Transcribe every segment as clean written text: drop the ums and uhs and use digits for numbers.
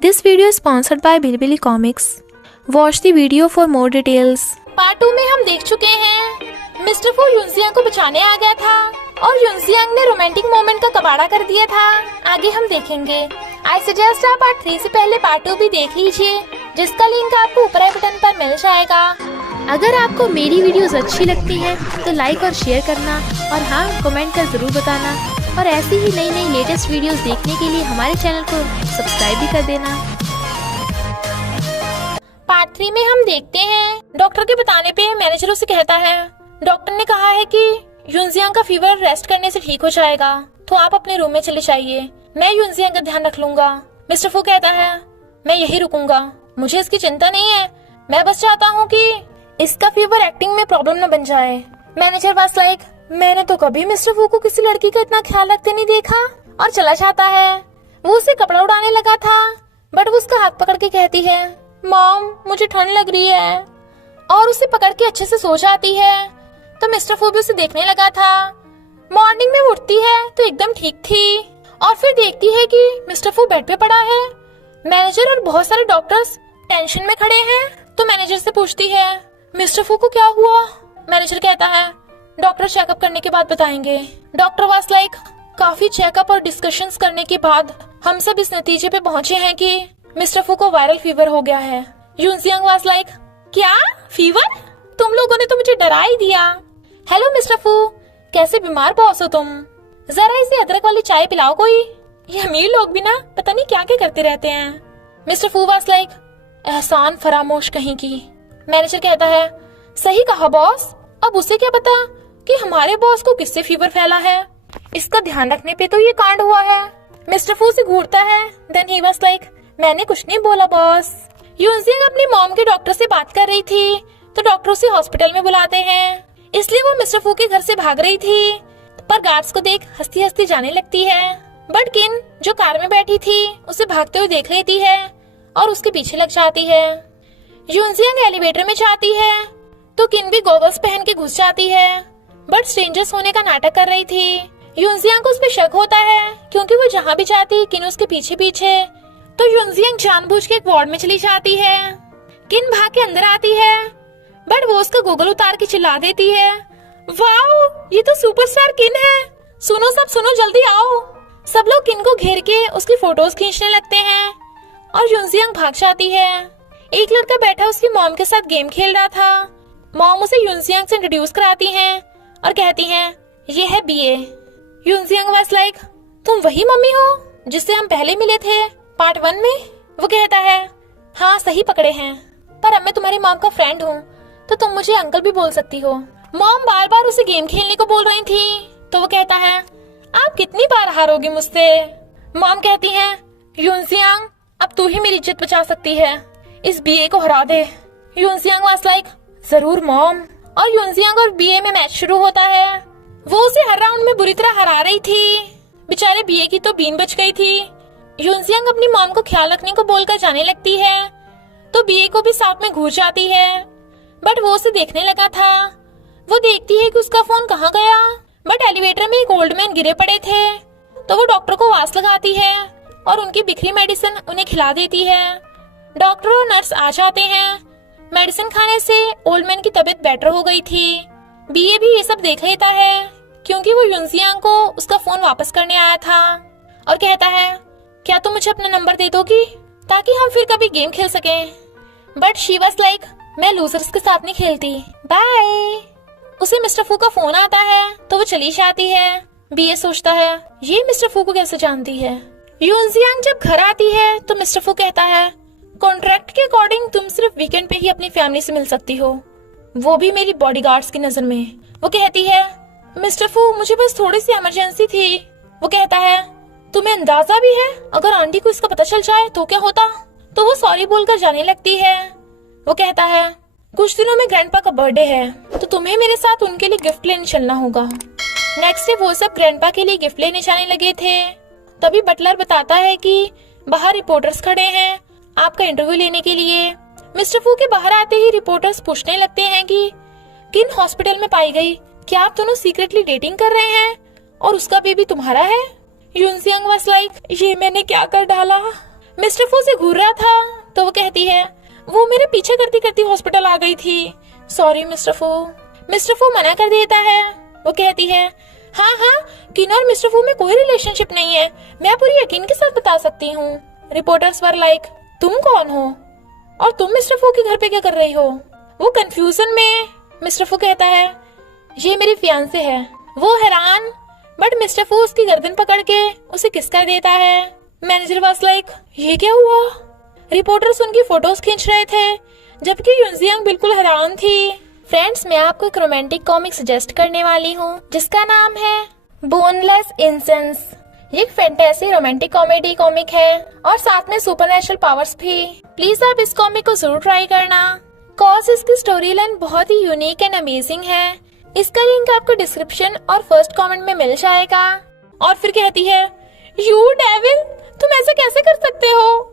This video is sponsored by Bilibili Comics. Watch the video for more details. Part 2 में हम देख चुके हैं मिस्टर फू युनजियांग को बचाने आ गया था और युनजियांग ने रोमांटिक मोमेंट का कबाड़ा कर दिया था। आगे हम देखेंगे। आई सजेस्ट आप पार्ट 3 से पहले पार्ट 2 भी देख लीजिए, जिसका लिंक आपको ऊपर आई बटन पर मिल जाएगा। अगर आपको मेरी वीडियोस अच्छी लगती है तो लाइक और शेयर करना और हाँ कमेंट कर जरूर बताना और ऐसी ही नई नई लेटेस्ट वीडियोस देखने के लिए हमारे चैनल को सब्सक्राइब भी कर देना। पार्ट 3 में हम देखते हैं डॉक्टर के बताने पे मैनेजर उसे कहता है, डॉक्टर ने कहा है कि युनजियांग का फीवर रेस्ट करने से ठीक हो जाएगा, तो आप अपने रूम में चले जाइए, मैं युनजियांग का ध्यान रख लूंगा। मिस्टर फू कहता है, मैं यही रुकूंगा, मुझे इसकी चिंता नहीं है, मैं बस चाहता हूँ कि इसका फीवर एक्टिंग में प्रॉब्लम न बन जाए। मैनेजर वाज लाइक, मैंने तो कभी मिस्टर फू को किसी लड़की का इतना ख्याल रखते नहीं देखा, और चला जाता है। वो उसे कपड़ा उड़ाने लगा था, बट वो उसका हाथ पकड़ के कहती है, मॉम मुझे ठंड लग रही है, और उसे पकड़ के अच्छे से सो जाती है। तो मिस्टर फू भी उसे देखने लगा था। मॉर्निंग में उठती है तो एकदम ठीक थी, और फिर देखती है कि मिस्टर फू बेड पे पड़ा है। मैनेजर और बहुत सारे डॉक्टर्स टेंशन में खड़े हैं, तो मैनेजर से पूछती है, मिस्टर फू को क्या हुआ? मैनेजर कहता है, डॉक्टर चेकअप करने के बाद बताएंगे। डॉक्टर वाज लाइक, काफी चेकअप और डिस्कशंस करने के बाद हम सब इस नतीजे पे पहुंचे हैं कि मिस्टर फू को वायरल फीवर हो गया है। युनजियांग वाज लाइक, क्या फीवर? तुम लोगों ने तो मुझे डरा ही दिया। हेलो मिस्टर फू, कैसे बीमार बॉस हो तुम? जरा इसे अदरक वाली चाय पिलाओ कोई। ये अमीर लोग भी ना पता नहीं क्या क्या करते रहते हैं। मिस्टर फू वाज लाइक, एहसान फरामोश कहीं की। मैनेजर कहता है, सही कहा बॉस, अब उसे क्या पता कि हमारे बॉस को किससे फीवर फैला है। इसका ध्यान रखने पे तो ये कांड हुआ है। मिस्टर फू से घूरता है। देन ही वाज लाइक, मैंने कुछ नहीं बोला बॉस। युनजियांग अपनी मॉम के डॉक्टर से बात कर रही थी, तो डॉक्टर उसे हॉस्पिटल में बुलाते हैं, इसलिए वो मिस्टर फू के घर से भाग रही थी, पर गार्ड्स को देख हंसती हंसती जाने लगती है। बट किन जो कार में बैठी थी उसे भागते हुए देख लेती है और उसके पीछे लग जाती है। युनजियांग एलिवेटर में जाती है तो किन भी गॉगल्स पहन के घुस जाती है, बट स्ट्रेंजर्स होने का नाटक कर रही थी। युनजियांग को उस पर शक होता है क्योंकि वो जहाँ भी जाती किन उसके पीछे पीछे। तो युनजियांग जानबूझ के एक वार्ड में चली जाती है। किन भाग के अंदर आती है, बट वो उसका गॉगल उतार के चिल्ला देती है, वाओ ये तो सुपरस्टार किन है, सुनो सब सुनो जल्दी आओ। सब लोग किन को घेर के उसकी फोटोज खींचने लगते हैं और युनजियांग भाग जाती है। एक लड़का बैठा उसकी मॉम के साथ गेम खेल रहा था। मॉम उसे युनजियांग से इंट्रोड्यूस कराती हैं और कहती हैं, ये है बीए। युनजियांग वाज लाइक, तुम वही मम्मी हो जिससे हम पहले मिले थे पार्ट 1 में? वो कहता है, हाँ सही पकड़े हैं, पर अब मैं तुम्हारी मॉम का फ्रेंड हूँ, तो तुम मुझे अंकल भी बोल सकती हो। मॉम बार बार उसे गेम खेलने को बोल रही थी, तो वो कहता है, आप कितनी बार हारोगी मुझसे? मॉम कहती है, युनजियांग अब तू ही मेरी इज्जत बचा सकती है, इस बीए को हरा दे। युनजियांग वाज लाइक, जरूर मॉम। और युनजियांग और बीए में मैच शुरू होता है। वो उसे हर राउंड में बुरी तरह हरा रही थी। बेचारे बीए की तो बीन बच गई थी। युनजियांग अपनी मॉम को ख्याल रखने को बोलकर जाने लगती है, तो बीए को भी साथ में घुस जाती है, बट वो उसे देखने लगा था। वो देखती है कि उसका फोन कहाँ गया, बट एलिवेटर में एक ओल्ड मैन गिरे पड़े थे, तो वो डॉक्टर को आवाज लगाती है और उनकी बिखरी मेडिसिन उन्हें खिला देती है। डॉक्टर और नर्स आ जाते हैं। मेडिसिन खाने से ओल्ड मैन की तबीयत बेटर हो गई थी। बीए भी ये सब देख लेता है क्योंकि वो युनजियांग को उसका फोन वापस करने आया था, और कहता है, क्या तुम मुझे अपना नंबर दे दोगी ताकि हम फिर कभी गेम खेल सकें? बट शी वाज लाइक, मैं लूजर्स के साथ नहीं खेलती, बाय। उसे मिस्टर फू का फोन आता है तो वो चली जाती है। बीए सोचता है, ये मिस्टर फू को कैसे जानती है। युनजियांग जब घर आती है तो मिस्टर फू कहता है, कॉन्ट्रैक्ट के अकॉर्डिंग तुम सिर्फ वीकेंड पे ही अपनी फैमिली से मिल सकती हो, वो भी मेरी बॉडीगार्ड्स की नजर में। वो कहती है, मिस्टर फू मुझे बस थोड़ी सी इमरजेंसी थी। वो कहता है, तुम्हें अंदाजा भी है अगर आंटी को इसका पता चल जाए तो क्या होता? तो वो सॉरी बोलकर जाने लगती है। वो कहता है, कुछ दिनों में ग्रैंडपा का बर्थडे है, तो तुम्हें मेरे साथ उनके लिए गिफ्ट लेने चलना होगा। नेक्स्ट डे वो सब ग्रैंडपा के लिए गिफ्ट लेने जाने लगे थे। तभी बटलर बताता है कि बाहर रिपोर्टर्स खड़े हैं आपका इंटरव्यू लेने के लिए। मिस्टर फू के बाहर आते ही रिपोर्टर्स पूछने लगते हैं कि किन हॉस्पिटल में पाई गई, क्या आप दोनों सीक्रेटली डेटिंग कर रहे हैं और उसका बेबी तुम्हारा है? युनजियांग वाज लाइक, ये मैंने क्या कर डाला? मिस्टर फू से घूर रहा था तो वो कहती है वो मेरे पीछे करती करती हॉस्पिटल आ गई थी, सॉरी मिस्टर फू। मिस्टर फू मना कर देता है। वो कहती है हाँ, किन और मिस्टर फू में कोई रिलेशनशिप नहीं है, मैं पूरी यकीन के साथ बता सकती हूँ। रिपोर्टर्स वर लाइक तुम कौन हो और तुम मिस्टर फू के घर पे क्या कर रही हो? वो कंफ्यूजन में मिस्टर फू कहता है ये मेरी फियांसे है। वो हैरान, बट मिस्टर फू उसकी गर्दन पकड़ के उसे किस कर देता है। मैनेजर वाज लाइक ये क्या हुआ? रिपोर्टर्स उनकी फोटोज खींच रहे थे जबकि यूनजियांग बिल्कुल हैरान थी। फ्रेंड्स, मैं आपको एक रोमांटिक कॉमिक सजेस्ट करने वाली हूँ जिसका नाम है बोनलेस इंसेंस। ये एक फैंटेसी रोमांटिक कॉमेडी कॉमिक है और साथ में सुपरनैचुरल पावर्स भी। प्लीज आप इस कॉमिक को जरूर ट्राई करना, कॉज इसकी स्टोरी लाइन बहुत ही यूनिक एंड अमेजिंग है। इसका लिंक आपको डिस्क्रिप्शन और फर्स्ट कमेंट में मिल जाएगा। और फिर कहती है यू डेविल, तुम ऐसा कैसे कर सकते हो?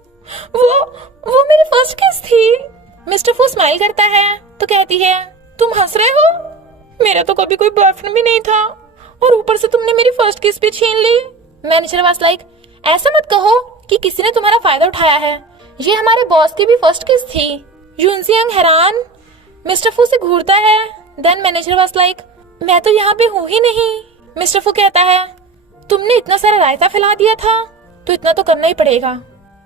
वो मेरी फर्स्ट किस थी। मिस्टर फू स्माइल करता है तो कहती है तुम हंस रहे हो? मेरा तो कभी कोई बॉयफ्रेंड भी नहीं था और ऊपर से तुमने मेरी फर्स्ट किस भी छीन ली। मैनेजर वाज लाइक ऐसा मत कहो कि किसी ने तुम्हारा फायदा उठाया है, ये हमारे बॉस की भी फर्स्ट किस थी। यूनजियांग हैरान मिस्टर फू से घूरता है। देन मैनेजर वाज लाइक मैं तो यहाँ पे हूँ ही नहीं। मिस्टर फू कहता है तुमने इतना सारा रायता फैला दिया था तो इतना तो करना ही पड़ेगा।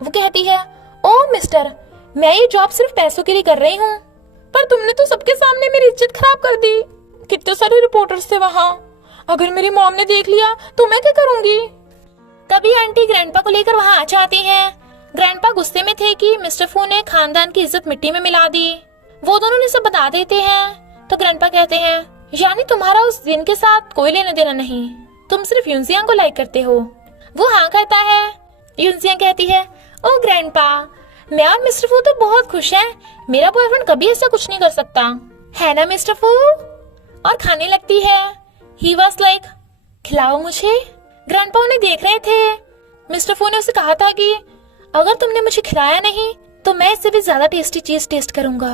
वो कहती है ओ मिस्टर, मैं ये जॉब सिर्फ पैसों के लिए कर रही हूँ, पर तुमने तो सबके सामने मेरी इज्जत खराब कर दी। कितने सारे रिपोर्टर्स थे वहाँ, अगर मेरी मॉम ने देख लिया तो मैं क्या करूँगी? तभी आंटी ग्रैंडपा को लेकर वहाँ आ जाती हैं। ग्रैंडपा गुस्से में थे कि मिस्टर फू ने खानदान की इज्जत मिट्टी में मिला दी। वो दोनों ने सब बता देते हैं तो ग्रैंडपा कहते हैं यानी तुम्हारा उस दिन के साथ कोई लेना देना नहीं, तुम सिर्फ यूनजियांग को लाइक करते हो। वो हाँ कहता है। यूनजियांग कहती है ओ ग्रैंडपा, मैं और मिस्टर फू तो बहुत खुश हैं, मेरा बॉयफ्रेंड कभी ऐसा कुछ नहीं कर सकता, है ना मिस्टर फू? और खाने लगती है। ही वाज लाइक खिलाओ मुझे। ग्रैंडपा उन्हें देख रहे थे। मिस्टर फू ने उसे कहा था कि अगर तुमने मुझे खिलाया नहीं तो मैं इससे भी ज्यादा टेस्टी चीज टेस्ट करूंगा।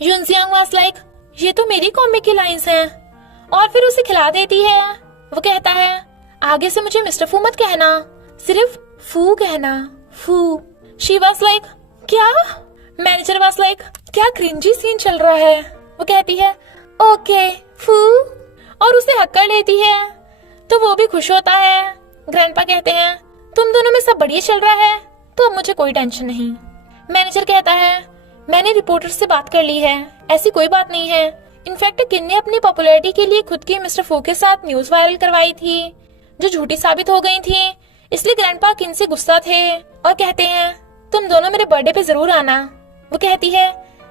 यूनजियांग वाज लाइक ये तो मेरी कॉमिक की लाइंस हैं, और फिर उसे खिला देती है। वो कहता है आगे से मुझे मिस्टर फू मत कहना, सिर्फ फू कहना, फू। शी वाज लाइक क्या? मैनेजर वाज लाइक क्या क्रिंजी सीन चल रहा है। वो कहती है ओके फू, और उसे हक कर लेती है तो वो भी खुश होता है। ग्रैंडपा कहते हैं तुम दोनों में सब बढ़िया चल रहा है तो अब मुझे कोई टेंशन नहीं। मैनेजर कहता है मैंने रिपोर्टर से बात कर ली है, ऐसी कोई बात नहीं है। इनफैक्ट किन ने अपनी पॉपुलैरिटी के लिए खुद की मिस्टर फू के साथ न्यूज वायरल करवाई थी जो झूठी साबित हो गई थी, इसलिए ग्रैंडपा किन से गुस्सा थे और कहते हैं तुम दोनों मेरे बर्थडे पे जरूर आना। वो कहती है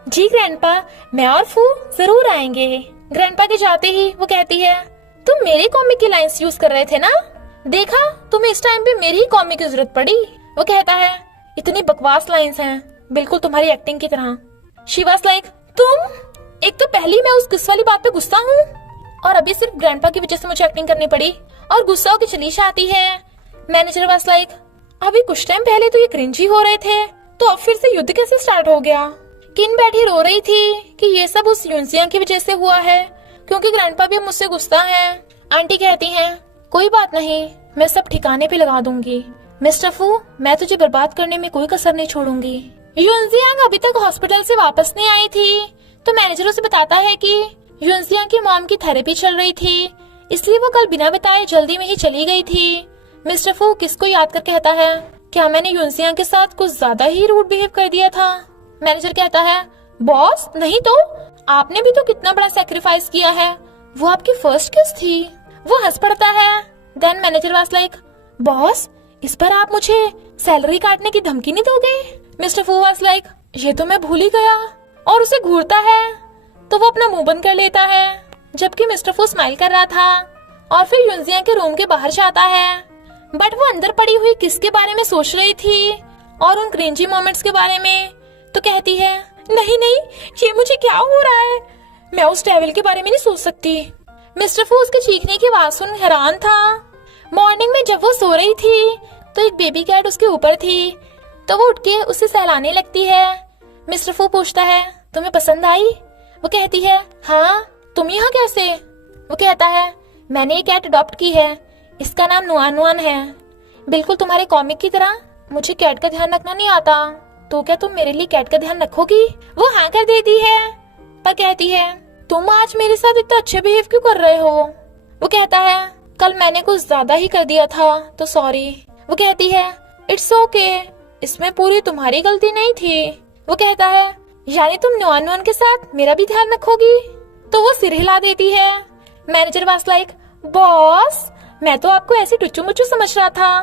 जी ग्रैंडपा, मैं और फू जरूर आएंगे। ग्रैंडपा के जाते ही वो कहती है तुम मेरे कॉमिक की लाइंस यूज कर रहे थे ना, देखा तुम्हें इस टाइम पे मेरी ही कॉमिक की जरूरत पड़ी। वो कहता है इतनी बकवास लाइंस हैं, बिल्कुल तुम्हारी एक्टिंग की तरह। शी वाज लाइक तुम, एक तो पहली मैं उस गुस्से वाली बात पे गुस्सा हूँ और अभी सिर्फ ग्रैंडपा की वजह से मुझे एक्टिंग करनी पड़ी और गुस्सा होकर चली आती है। मैनेजर वाज लाइक अभी कुछ टाइम पहले तो ये क्रिंजी हो रहे थे तो अब फिर से युद्ध कैसे स्टार्ट हो गया? किन बैठी रो रही थी कि ये सब उस यूनजियांग की वजह से हुआ है क्योंकि ग्रैंडपा भी मुझसे गुस्सा है। आंटी कहती हैं कोई बात नहीं, मैं सब ठिकाने पे लगा दूंगी। मिस्टर फू, मैं तुझे बर्बाद करने में कोई कसर नहीं छोड़ूंगी। यूनजियांग अभी तक हॉस्पिटल से वापस नहीं आई थी तो मैनेजर उसे बताता है कि यूनजियांग की मॉम की थेरेपी चल रही थी, इसलिए वो कल बिना बताए जल्दी में ही चली गई थी। मिस्टर फू किसको याद कर कहता है क्या मैंने यूनजियांग के साथ कुछ ज्यादा ही रूड बिहेव कर दिया था? मैनेजर कहता है बॉस नहीं तो, आपने भी तो कितना बड़ा सेक्रीफाइस किया है, वो आपकी फर्स्ट किस थी। वो हंस पड़ता है। Then manager was like boss, इस पर आप मुझे सैलरी काटने की धमकी नहीं दोगे? मिस्टर फू वाज लाइक ये तो मैं भूल ही गया, और उसे घूरता है तो वो अपना मुंह बंद कर लेता है जबकि मिस्टर फू स्माइल कर रहा था। और फिर यूनजियांग के रूम के बाहर जाता है, बट वो अंदर पड़ी हुई किसके बारे में सोच रही थी और उन क्रिंजी मोमेंट्स के बारे में, तो कहती है नहीं नहीं, ये मुझे क्या हो रहा है, मैं उस डेविल के बारे में नहीं सोच सकती। मिस्टर फू उसके चीखने की आवाज सुन हैरान था। मॉर्निंग में जब वो सो रही थी तो एक बेबी कैट उसके ऊपर थी तो वो उठ के उसे सहलाने लगती है। मिस्टर फू पूछता है तुम्हें पसंद आई? वो कहती है हाँ, तुम यहाँ कैसे? वो कहता है मैंने ये कैट अडॉप्ट की है, इसका नाम नुआन नुआन है, बिल्कुल तुम्हारे कॉमिक की तरह मुझे कैट का ध्यान रखना नहीं आता, तो क्या तुम मेरे लिए कैट का ध्यान रखोगी? वो हाँ कर देती है, पर कहती है तुम आज मेरे साथ इतना अच्छे बिहेव क्यों कर रहे हो? वो कहता है कल मैंने कुछ ज्यादा ही कर दिया था, तो सॉरी। वो कहती है इट्स ओके, इसमें पूरी तुम्हारी गलती नहीं थी। वो कहता है यानी तुम नुआन के साथ मेरा भी ध्यान रखोगी? तो वो सिर हिला देती है। मैनेजर वाज लाइक बॉस, मैं तो आपको ऐसे टुच्चू मुच्चू समझ रहा था,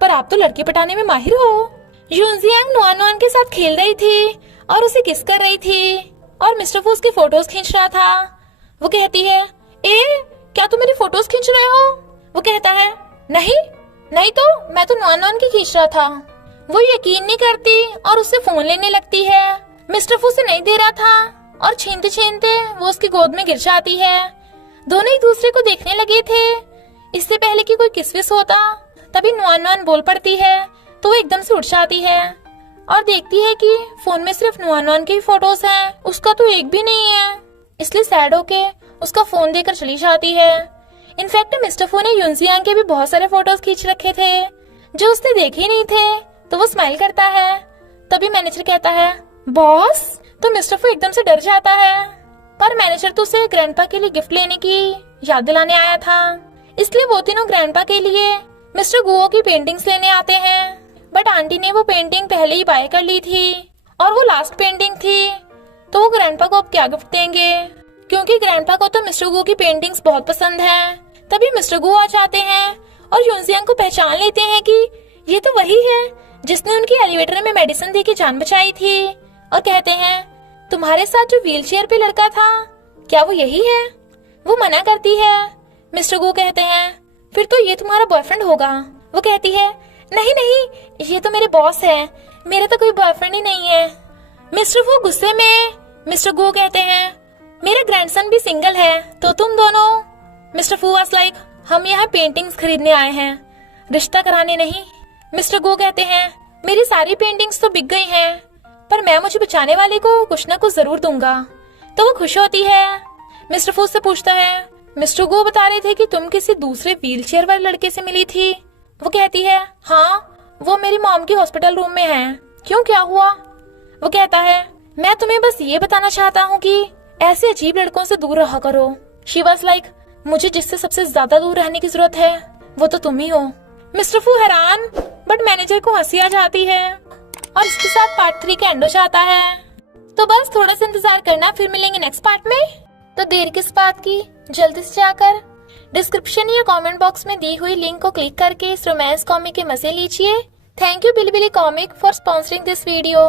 पर आप तो लड़की पटाने में माहिर हो। यूनजियांग नुआन के साथ खेल रही थी और उसे किस कर रही थी और मिस्टर फू उसकी फोटोज खींच रहा था। वो कहती है ए क्या तुम मेरी फोटोज खींच रहे हो? वो कहता है नहीं तो मैं तो नुआन की खींच रहा था। वो यकीन नहीं करती और उससे फोन लेने लगती है। मिस्टर फू से नहीं दे रहा था और छीनते छीनते वो उसकी गोद में गिर जाती है। दोनों एक दूसरे को देखने लगे थे। इससे पहले कि कोई किस विस होता तभी नुआन बोल पड़ती है, तो वो एकदम से उठ जाती है और देखती है कि फोन में सिर्फ नुआन की ही फोटोज हैं, उसका तो एक भी नहीं है। इसलिए सैड होके उसका फोन देकर चली जाती है। इनफैक्ट मिस्टर फू ने यूनजियांग के भी बहुत सारे फोटोज खींच रखे थे जो उसने देखे ही नहीं थे, तो वो स्माइल करता है। तभी मैनेजर कहता है बॉस, तो मिस्टर फू एकदम से डर जाता है, पर मैनेजर तो उसे ग्रैंडपा के लिए गिफ्ट लेने की याद दिलाने आया था, इसलिए वो तीनों ग्रैंडपा के लिए मिस्टर गुओ की पेंटिंग्स लेने आते हैं। बट आंटी ने वो पेंटिंग पहले ही बाय कर ली थी और वो लास्ट पेंटिंग थी, तो वो ग्रैंडपा को अब क्या गिफ्ट देंगे, क्योंकि ग्रैंडपा को तो मिस्टर गुओ की पेंटिंग्स बहुत पसंद है। तभी मिस्टर गुओ आ जाते हैं और यूनजियांग को पहचान लेते हैं कि ये तो वही है जिसने उनकी एलिवेटर में मेडिसिन दे के जान बचाई थी, और कहते हैं तुम्हारे साथ जो व्हीलचेयर पे लड़का था क्या वो यही है? वो मना करती है। मिस्टर गो कहते हैं फिर तो ये तुम्हारा बॉयफ्रेंड होगा। वो कहती है नहीं ये तो मेरे बॉस है, मेरा तो कोई बॉयफ्रेंड ही नहीं है। मिस्टर वो गुस्से में मिस्टर गो कहते हैं मेरा ग्रैंडसन भी सिंगल है, तो तुम दोनों। मिस्टर फू वाज लाइक हम यहाँ पेंटिंग्स खरीदने आए हैं, रिश्ता कराने नहीं। मिस्टर गो कहते हैं मेरी सारी पेंटिंग्स तो बिक गई हैं, पर मैं मुझे बचाने वाले को कुछ ना कुछ जरूर दूंगा। तो वो खुश होती है। मिस्टर फू से पूछता है मिस्टर गो बता रहे थे कि तुम किसी दूसरे व्हीलचेयर वाले लड़के से मिली थी। वो कहती है हाँ, वो मेरी मॉम की हॉस्पिटल रूम में है। क्यों, क्या हुआ? वो कहता है मैं तुम्हें बस ये बताना चाहता हूँ कि ऐसे अजीब लड़कों से दूर रहा करो। शी वाज लाइक मुझे जिससे सबसे ज्यादा दूर रहने की जरूरत है वो तो तुम ही हो। मिस्टर फू हैरान, बट मैनेजर को हंसी आ जाती है और इसके साथ पार्ट 3 का एंड हो जाता है। तो बस थोड़ा सा इंतजार करना, फिर मिलेंगे नेक्स्ट पार्ट में। तो देर किस बात की, जल्दी से जाकर डिस्क्रिप्शन या कमेंट बॉक्स में दी हुई लिंक को क्लिक करके इस रोमांस कॉमिक के मजे लीजिए। Thank you Billy Billy comic for sponsoring this video.